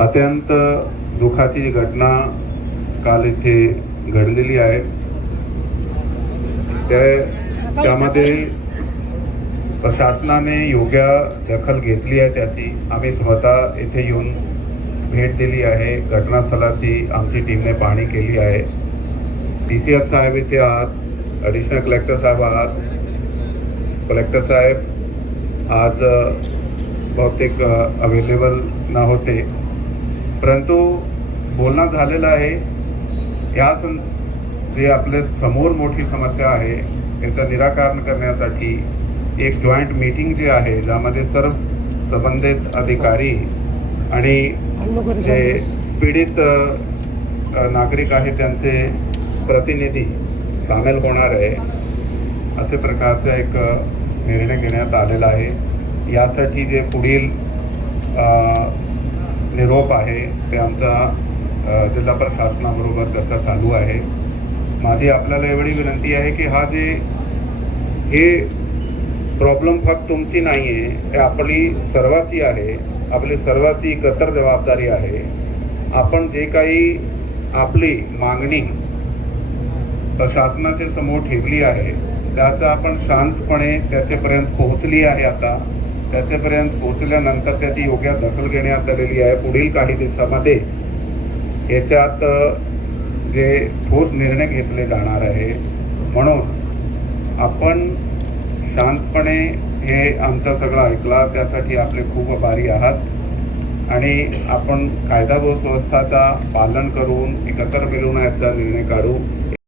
अत्यंत दुःखाची घटना काल इथे घडलेली आहे त्या त्यामध्ये प्रशासनाने योग्य दखल घेतली आहे त्याची. आम्ही स्वतः इथे येऊन भेट दिली आहे. घटनास्थळाची आमची टीमने पाहणी केली आहे. डी सी एफ साहेब इथे आहात ॲडिशनल कलेक्टर साहेब आहात. कलेक्टर साहेब आज बहुतेक अवेलेबल न होते. परंतु बोलणं झालेलं आहे. या सं जे आपल्यासमोर मोठी समस्या आहे त्याचं निराकरण करण्यासाठी एक जॉईंट मीटिंग जी आहे ज्यामध्ये सर्व संबंधित अधिकारी आणि जे पीडित नागरिक आहेत त्यांचे प्रतिनिधी सामील होणार आहे. असे प्रकारचा एक निर्णय घेण्यात आलेला आहे. यासाठी जे पुढील निरोप आहे. ते आमचा जिल्हा प्रशासनाबरोबर त्याचा चालू आहे. माझी आपल्याला एवढी विनंती आहे की हा जे हे प्रॉब्लेम फक्त तुमची नाही आहे हे आपली सर्वाची आहे. आपली सर्वाची एकत्र जबाबदारी आहे. आपण जे काही आपली मागणी प्रशासनाच्या समोर ठेवली आहे त्याचं आपण शांतपणे त्याच्यापर्यंत पोहोचली आहे आता. त्याच्यापर्यंत पोहोचल्यानंतर त्याची योग्य दखल घेण्यात आलेली आहे. पुढील काही दिवसामध्ये याच्यात जे ठोस निर्णय घेतले जाणार आहे. म्हणून आपण शांतपणे हे आमचं सगळं ऐकला. त्यासाठी आपले खूप आभारी आहात. आणि आपण कायदा व सुव्यवस्थाचा पालन करून एकत्र मिळवण्याचा निर्णय काढू.